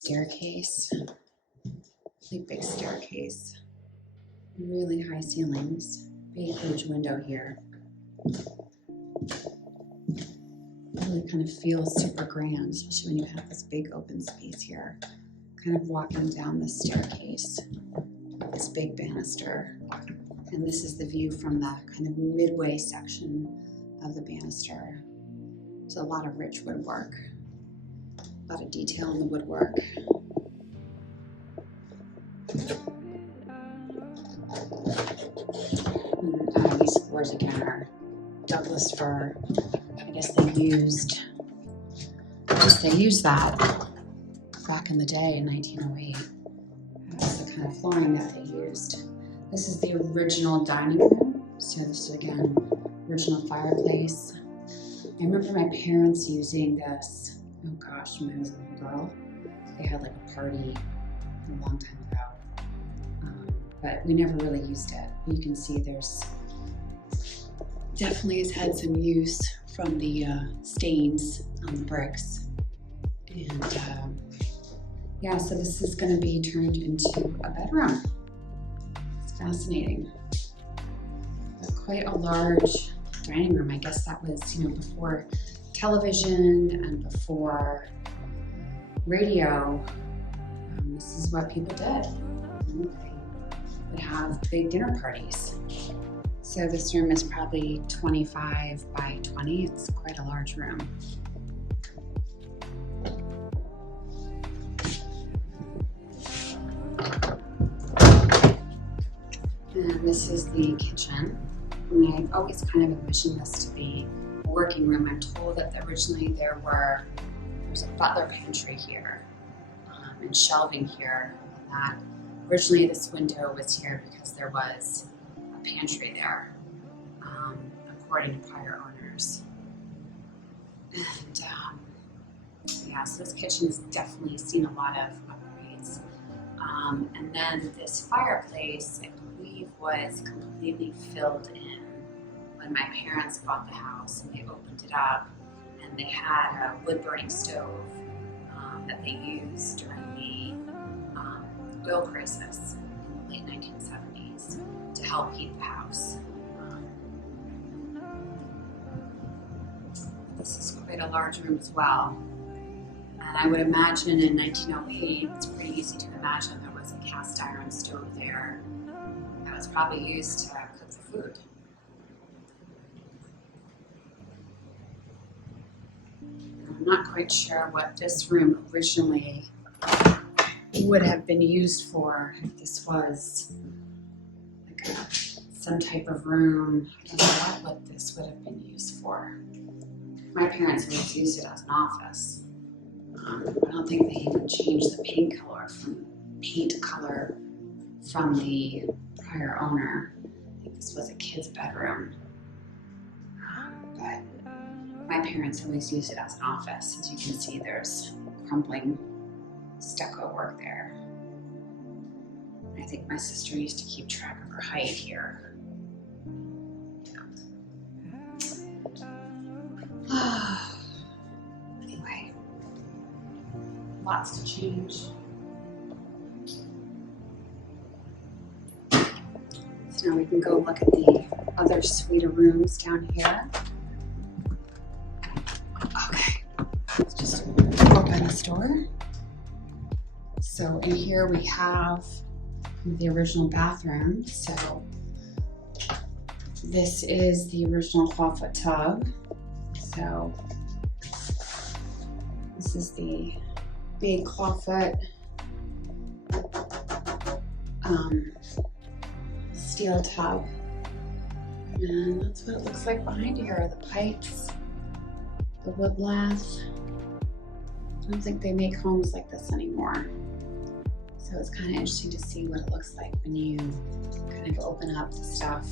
Staircase, really big staircase, really high ceilings, big huge window here. Really kind of feels super grand, especially when you have this big open space here. Kind of walking down the staircase, this big banister. And this is the view from the kind of midway section of the banister. There's a lot of rich woodwork, a lot of detail in the woodwork. And, these floors again are Douglas fir. I guess they used that back in the day in 1908. That's the kind of flooring that they used. This is the original dining room. So this is again, original fireplace. I remember my parents using this, oh gosh, when I was a little girl. They had like a party a long time ago. But we never really used it. You can see there's definitely has had some use from the stains on the bricks. And yeah, so this is going to be turned into a bedroom. It's fascinating. But quite a large dining room. I guess that was, before television and before radio. This is what people did. They would have big dinner parties. So this room is probably 25 by 20. It's quite a large room. And this is the kitchen. And I've always kind of envisioned this to be a working room. I'm told that originally there was a butler pantry here and shelving here. And that originally this window was here because there was a pantry there, according to prior owners. And yeah, so this kitchen has definitely seen a lot of upgrades. And then this fireplace, I believe, was completely filled in when my parents bought the house, and they opened it up, and they had a wood-burning stove that they used during the oil crisis in the late 1970s to help heat the house. This is quite a large room as well. And I would imagine in 1908, it's pretty easy to imagine there was a cast iron stove there that was probably used to cook the food. I'm not quite sure what this room originally would have been used for. If this was like some type of room, I don't know what this would have been used for. My parents always used it as an office. I don't think they even changed the paint color from the prior owner. I think this was a kid's bedroom. But my parents always used it as an office. As you can see, there's crumbling stucco work there. I think my sister used to keep track of her height here. Anyway, lots to change. So now we can go look at the other suite of rooms down here. Okay, let's just open this door. So in here we have the original bathroom. So this is the original 12-foot tub. So this is the big clawfoot steel tub. And that's what it looks like behind here. The pipes, the wood lath. I don't think they make homes like this anymore. So it's kind of interesting to see what it looks like when you kind of open up the stuff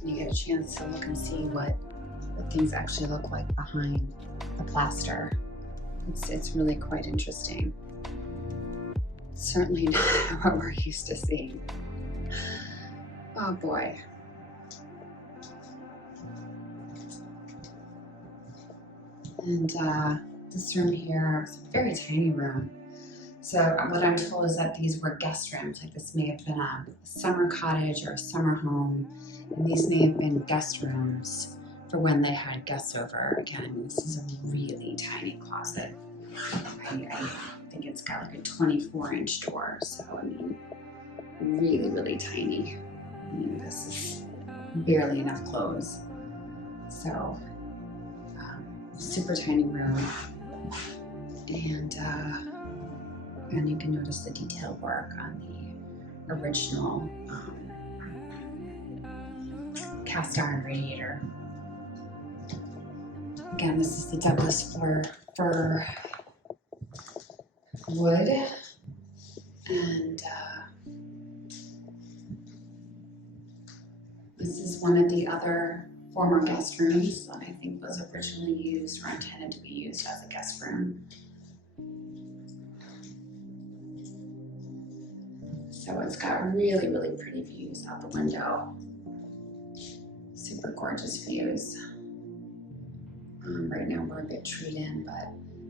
and you get a chance to look and see what things actually look like behind the plaster. It's really quite interesting. Certainly not what we're used to seeing. Oh boy. And this room here is a very tiny room. So what I'm told is that these were guest rooms, like this may have been a summer cottage or a summer home, and these may have been guest rooms for when they had guests over. Again, this is a really tiny closet. I think it's got like a 24-inch door, so I mean, really, really tiny. I mean, this is barely enough clothes. So, super tiny room, and you can notice the detail work on the original cast iron radiator. Again, this is the Douglas fir wood, and this is one of the other former guest rooms that I think was originally used or intended to be used as a guest room. So it's got really, really pretty views out the window. Super gorgeous views. Right now we're a bit treed in, but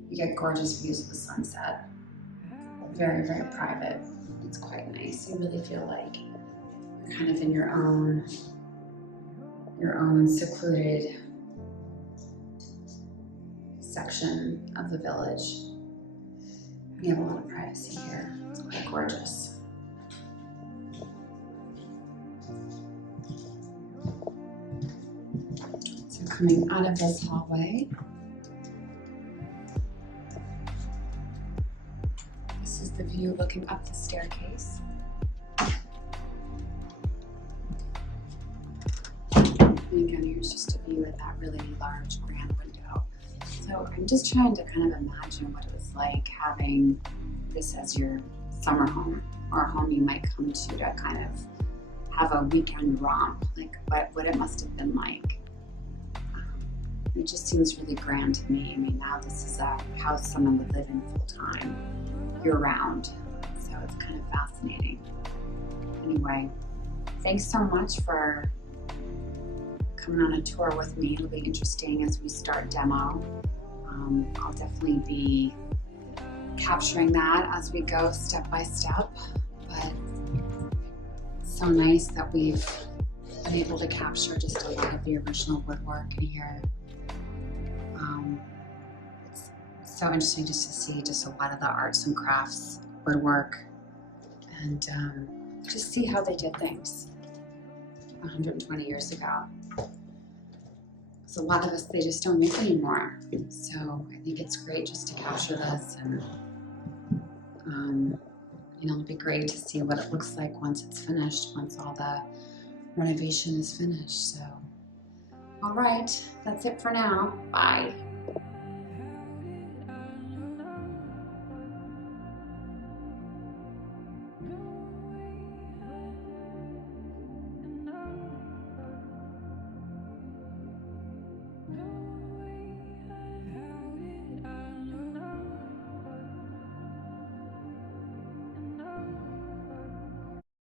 you get gorgeous views of the sunset. Very, very private. It's quite nice. You really feel like you're kind of in your own secluded section of the village. You have a lot of privacy here. It's quite gorgeous. So coming out of this hallway, this is the view looking up the staircase. And again, here's just a view of that really large grand window. So I'm just trying to kind of imagine what it was like having this as your summer home, or a home you might come to kind of have a weekend romp, like what it must have been like. It just seems really grand to me. I mean, now this is a house someone would live in full time, year round. So it's kind of fascinating. Anyway, thanks so much for coming on a tour with me. It'll be interesting as we start demo. I'll definitely be capturing that as we go step by step, but it's so nice that we've been able to capture just a lot of the original woodwork in here. It's so interesting just to see just a lot of the arts and crafts woodwork, and just see how they did things 120 years ago. So a lot of us, they just don't make anymore. So I think it's great just to capture this, and you know, it'll be great to see what it looks like once it's finished, once all the renovation is finished. So, all right, that's it for now. Bye.